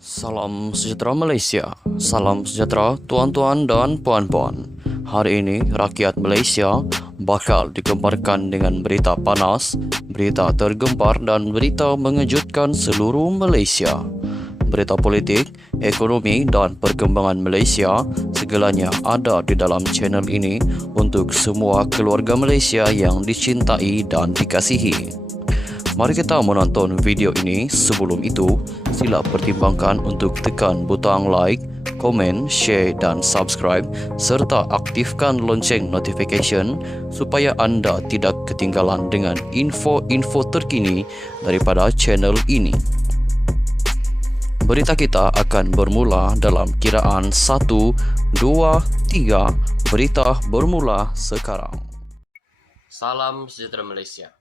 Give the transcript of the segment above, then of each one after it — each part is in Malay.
Salam sejahtera Malaysia. Salam sejahtera tuan-tuan dan puan-puan. Hari ini rakyat Malaysia bakal digemparkan dengan berita panas, berita tergempar dan berita mengejutkan seluruh Malaysia. Berita politik, ekonomi dan perkembangan Malaysia segalanya ada di dalam channel ini untuk semua keluarga Malaysia yang dicintai dan dikasihi. Mari kita menonton video ini. Sebelum itu, sila pertimbangkan untuk tekan butang like, komen, share dan subscribe serta aktifkan lonceng notification supaya anda tidak ketinggalan dengan info-info terkini daripada channel ini. Berita kita akan bermula dalam kiraan 1, 2, 3. Berita bermula sekarang. Salam sejahtera Malaysia.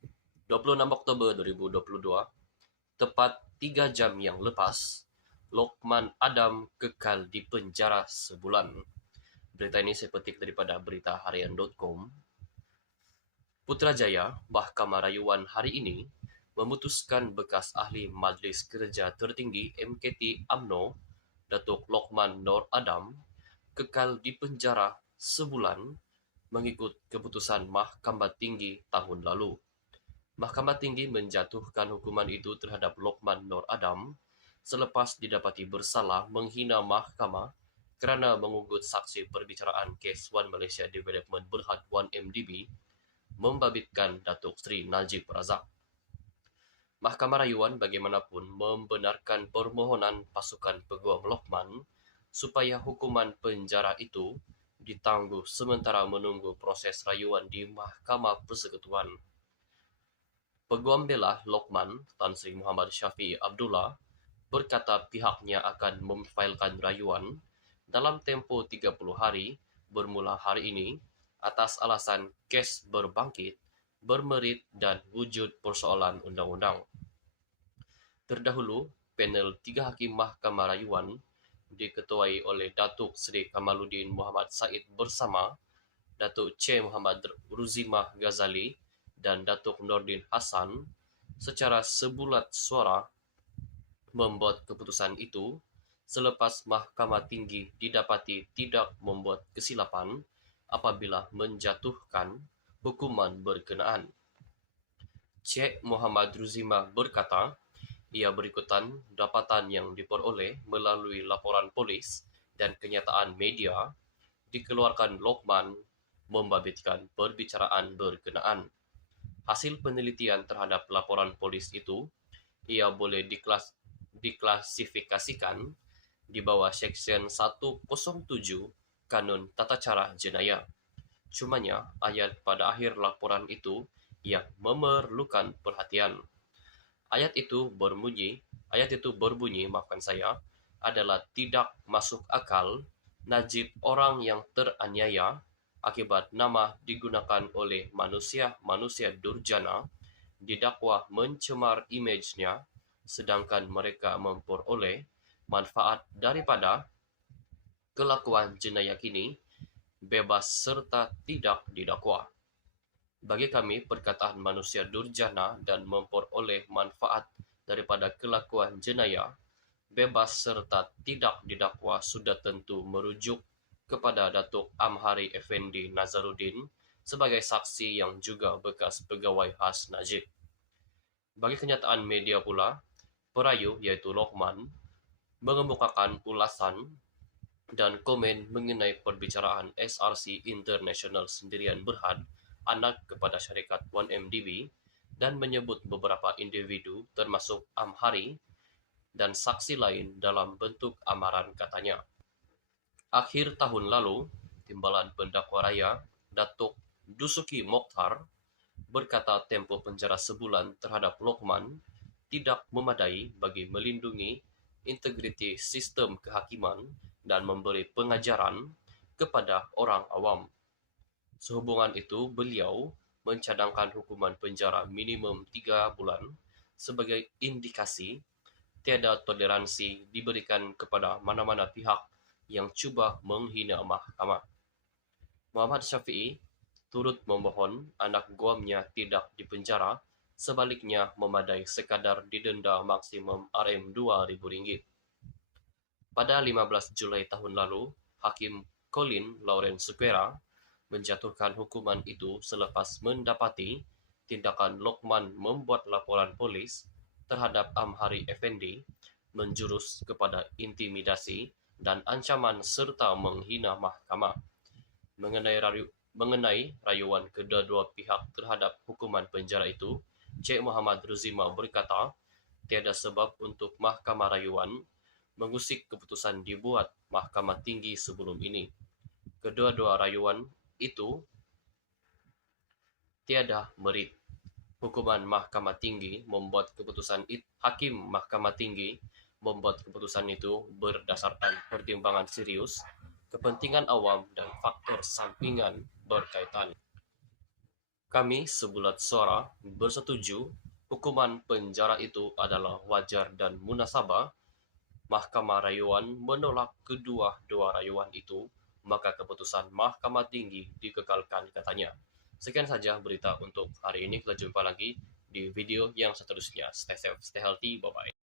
26 Oktober 2022, tepat 3 jam yang lepas, Lokman Adam kekal di penjara sebulan. Berita ini saya petik daripada beritaharian.com. Putrajaya, Mahkamah Rayuan hari ini memutuskan bekas ahli Majlis Kerja Tertinggi MKT UMNO, Datuk Lokman Nor Adam, kekal di penjara sebulan mengikut keputusan Mahkamah Tinggi tahun lalu. Mahkamah Tinggi menjatuhkan hukuman itu terhadap Lokman Nor Adam selepas didapati bersalah menghina mahkamah kerana mengunggut saksi perbicaraan kes Wan Malaysia Development Berhad 1MDB membabitkan Datuk Seri Najib Razak. Mahkamah Rayuan bagaimanapun membenarkan permohonan pasukan peguam Lokman supaya hukuman penjara itu ditangguh sementara menunggu proses rayuan di Mahkamah Persekutuan. Peguam bela Lokman, Tan Sri Muhammad Syafiee Abdullah, berkata pihaknya akan memfailkan rayuan dalam tempoh 30 hari bermula hari ini atas alasan kes berbangkit, bermerit dan wujud persoalan undang-undang. Terdahulu, panel 3 hakim Mahkamah Rayuan diketuai oleh Datuk Seri Kamaluddin Muhammad Said bersama Datuk C. Muhammad Ruzimah Ghazali dan Datuk Nordin Hassan secara sebulat suara membuat keputusan itu selepas Mahkamah Tinggi didapati tidak membuat kesilapan apabila menjatuhkan hukuman berkenaan. Cik Muhammad Ruzimah berkata, ia berikutan dapatan yang diperoleh melalui laporan polis dan kenyataan media dikeluarkan Lokman membabitkan perbicaraan berkenaan. Hasil penelitian terhadap laporan polis itu, ia boleh diklasifikasikan di bawah Seksyen 107 Kanun Tata Cara Jenayah. Cumanya, ayat pada akhir laporan itu yang memerlukan perhatian. Ayat itu berbunyi, adalah tidak masuk akal Najib orang yang teraniaya akibat nama digunakan oleh manusia durjana didakwa mencemar imejnya sedangkan mereka memperoleh manfaat daripada kelakuan jenayah kini bebas serta tidak didakwa. Bagi kami, perkataan manusia durjana dan memperoleh manfaat daripada kelakuan jenayah bebas serta tidak didakwa sudah tentu merujuk kepada Datuk Amhari Effendi Nazaruddin sebagai saksi yang juga bekas pegawai khas Najib. Bagi kenyataan media pula, perayu iaitu Lokman mengemukakan ulasan dan komen mengenai perbicaraan SRC International Sendirian Berhad anak kepada syarikat 1MDB dan menyebut beberapa individu termasuk Amhari dan saksi lain dalam bentuk amaran katanya. Akhir tahun lalu, Timbalan Pendakwa Raya Datuk Dusuki Mokhtar berkata tempoh penjara sebulan terhadap Lokman tidak memadai bagi melindungi integriti sistem kehakiman dan memberi pengajaran kepada orang awam. Sehubungan itu, beliau mencadangkan hukuman penjara minimum 3 bulan sebagai indikasi tiada toleransi diberikan kepada mana-mana pihak yang cuba menghina mahkamah. Muhammad Syafiee turut memohon anak guamnya tidak dipenjara, sebaliknya memadai sekadar didenda maksimum RM2.000. Pada 15 Julai tahun lalu, Hakim Colin Lawrence Sequeira menjatuhkan hukuman itu selepas mendapati tindakan Lokman membuat laporan polis terhadap Amhari Effendi menjurus kepada intimidasi dan ancaman serta menghina mahkamah. Mengenai rayuan kedua-dua pihak terhadap hukuman penjara itu, Cik Muhammad Ruzima berkata, tiada sebab untuk mahkamah rayuan mengusik keputusan dibuat Mahkamah Tinggi sebelum ini. Kedua-dua rayuan itu tiada merit. Hukuman Mahkamah Tinggi membuat keputusan Hakim Mahkamah Tinggi membuat keputusan itu berdasarkan pertimbangan serius, kepentingan awam dan faktor sampingan berkaitan. Kami sebulat suara bersetuju hukuman penjara itu adalah wajar dan munasabah. Mahkamah Rayuan menolak kedua-dua rayuan itu, maka keputusan Mahkamah Tinggi dikekalkan, katanya. Sekian saja berita untuk hari ini. Kita jumpa lagi di video yang seterusnya. Stay safe, stay healthy, bye-bye.